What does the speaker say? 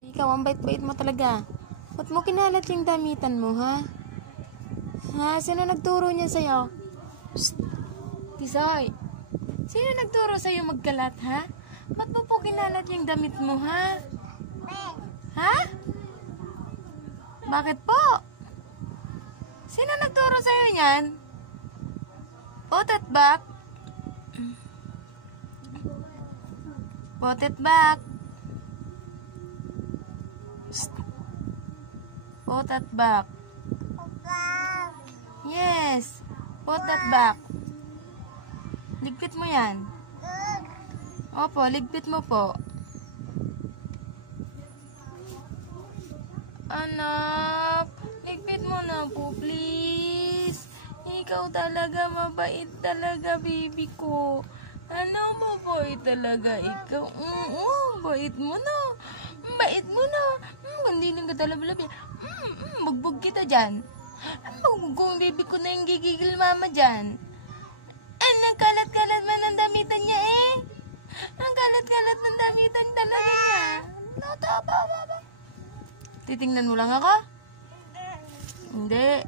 Ikaw, ang bait-bait mo talaga. Ba't mo kinalat yung damitan mo, ha? Ha? Sino nagturo niya sa'yo? Psst! Tisoy! Sino nagturo sa'yo magkalat, ha? Ba't mo po kinalat yung damit mo, ha? Ha? Bakit po? Sino nagturo sa'yo niyan? Put it back. Put it back. Psst. Put it back. Yes. Put that back. Ligpit mo yan. Opo, ligpit mo po. Anak, ligpit mo na po, please. Ikaw talaga, mabait talaga, baby ko. Ano, mabait talaga ikaw. Bait mo na. Bait mo na. Hindi lang ka talaga. Bugbog kita dyan. Bugbog baby ko na yung gigigil mama dyan. Ang kalat-kalat man ang damitan niya eh. Ang kalat-kalat ng damitan talaga niya. Natapa. Titingnan mo lang ako? Hindi.